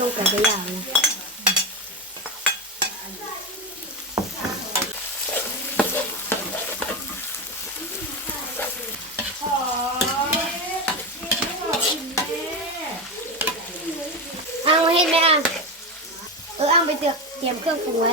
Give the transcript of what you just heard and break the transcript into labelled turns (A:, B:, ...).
A: ลงไปได้ยาวนะเอาเห็นไหมอะ เอออ่างไปเตรียมเครื่องปรุงไว้